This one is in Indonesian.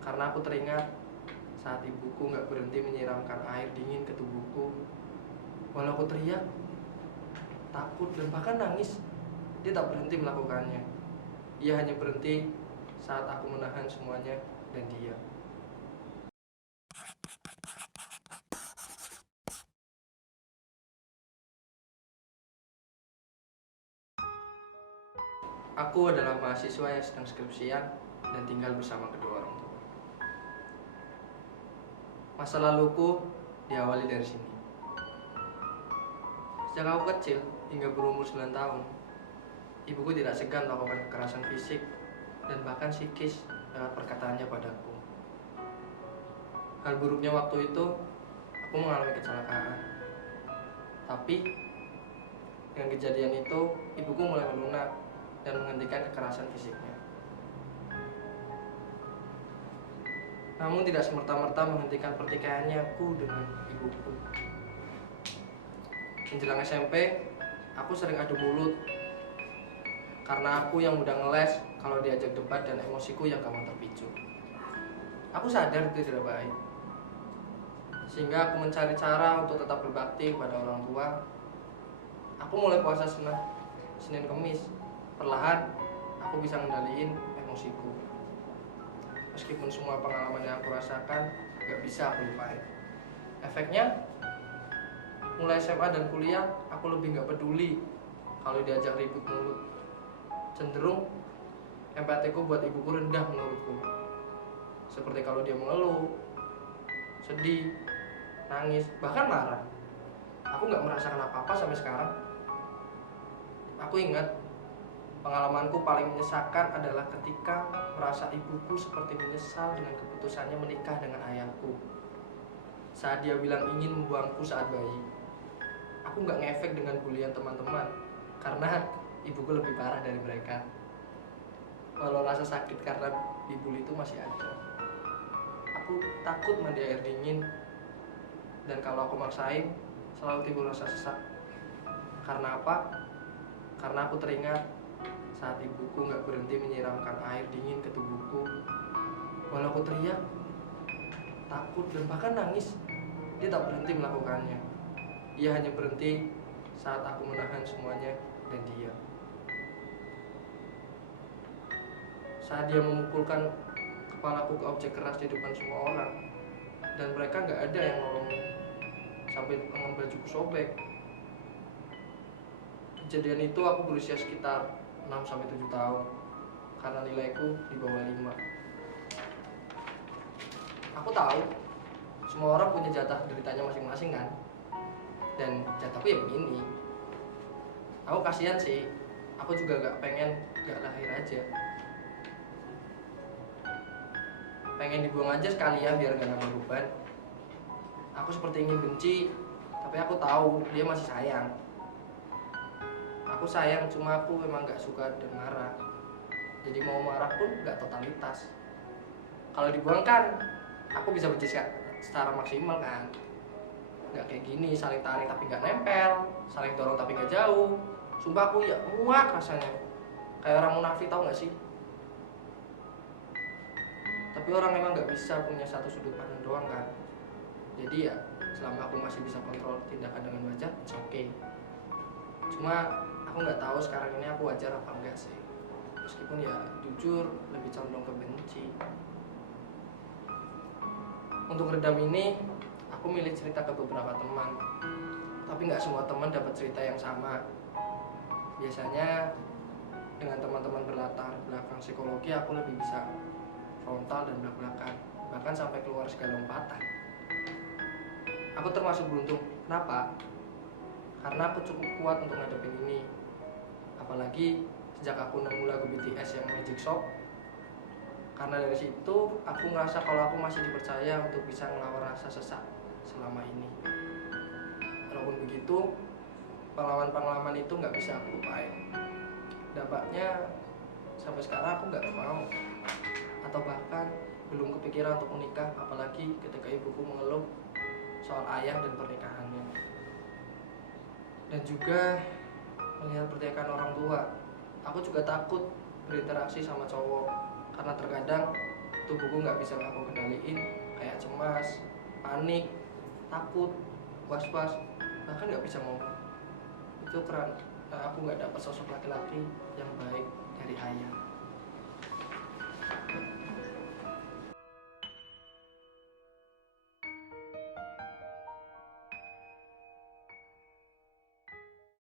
karena aku teringat saat ibuku nggak berhenti menyiramkan air dingin ke tubuhku. Walau aku teriak, takut, dan bahkan nangis, dia tak berhenti melakukannya. Ia hanya berhenti saat aku menahan semuanya dan dia. Aku adalah mahasiswa yang sedang skripsian dan tinggal bersama kedua orang tua. Masa laluku diawali dari sini. Sejak aku kecil hingga berumur 9 tahun, ibuku tidak segan melakukan kekerasan fisik dan bahkan psikis lewat perkataannya padaku. Hal buruknya waktu itu, aku mengalami kecelakaan. Tapi dengan kejadian itu, ibuku mulai melunak dan menghentikan kekerasan fisiknya. Namun tidak semerta-merta menghentikan pertikaiannya aku dengan ibuku. Menjelang SMP, aku sering adu mulut karena aku yang mudah ngeles kalau diajak debat dan emosiku yang gampang terpicu. Aku sadar itu tidak baik, sehingga aku mencari cara untuk tetap berbakti kepada orang tua. Aku mulai puasa Senin Kemis. Perlahan aku bisa ngendaliin emosiku. Meskipun semua pengalaman yang aku rasakan gak bisa aku lupain. Efeknya, mulai SMA dan kuliah, aku lebih gak peduli kalau diajak ribut mulut. Cenderung empatiku buat ibuku rendah menurutku. Seperti kalau dia mengeluh, sedih, nangis, bahkan marah, aku gak merasakan apa-apa sampai sekarang. Aku ingat pengalamanku paling menyesakan adalah ketika merasa ibuku seperti menyesal dengan keputusannya menikah dengan ayahku. Saat dia bilang ingin membuangku saat bayi, aku gak ngefek dengan bulian teman-teman karena ibuku lebih parah dari mereka. Walau rasa sakit karena dibully itu masih ada. Aku takut mandi air dingin, dan kalau aku maksain selalu timbul rasa sesak. Karena apa? Karena aku teringat saat ibuku gak berhenti menyiramkan air dingin ke tubuhku. Walau aku teriak, takut, dan bahkan nangis, dia tak berhenti melakukannya. Ia hanya berhenti saat aku menahan semuanya dan dia. Saat dia memukulkan kepalaku ke objek keras di depan semua orang, dan mereka gak ada yang nolongin sampai lengan bajuku sobek. Kejadian itu aku berusia sekitar 6-7 tahun karena nilaiku di bawah 5. Aku tahu semua orang punya jatah deritanya masing-masing kan, dan jatahku ya begini. Aku kasihan sih, aku juga gak pengen gak lahir aja. Pengen dibuang aja sekalian biar gak nambah beban. Aku seperti ingin benci, tapi aku tahu dia masih sayang. Aku sayang, cuma aku memang gak suka dan marah. Jadi mau marah pun gak totalitas. Kalau dibuang kan, aku bisa benci secara maksimal kan. Gak kayak gini, saling tarik tapi gak nempel, saling dorong tapi gak jauh. Sumpah aku ya muak rasanya. Kayak orang munafik, tau gak sih? Tapi orang memang gak bisa punya satu sudut pandang doang kan. Jadi ya, selama aku masih bisa kontrol tindakan dengan wajar, it's okay. Cuma aku nggak tahu sekarang ini aku wajar apa enggak sih. Meskipun ya jujur lebih condong ke benci. Untuk redam ini, aku milih cerita ke beberapa teman. Tapi nggak semua teman dapat cerita yang sama. Biasanya dengan teman-teman berlatar belakang psikologi, aku lebih bisa frontal dan belak-belakan, bahkan sampai keluar segala lompatan. Aku termasuk beruntung. Kenapa? Karena aku cukup kuat untuk ngadepin ini. Apalagi sejak aku nemu lagu BTS yang Magic Shop. Karena dari situ aku ngerasa kalau aku masih dipercaya untuk bisa ngelawan rasa sesak selama ini. Walaupun begitu, pengalaman-pengalaman itu nggak bisa aku lupain. Dampaknya sampai sekarang aku nggak mau, atau bahkan belum kepikiran untuk menikah. Apalagi ketika ibuku mengeluh soal ayah dan pernikahannya. Dan juga melihat pertikaian orang tua, aku juga takut berinteraksi sama cowok karena terkadang tubuhku nggak bisa aku kendaliin, kayak cemas, panik, takut, was-was, bahkan nggak bisa ngomong. Itu karena aku nggak dapat sosok laki-laki yang baik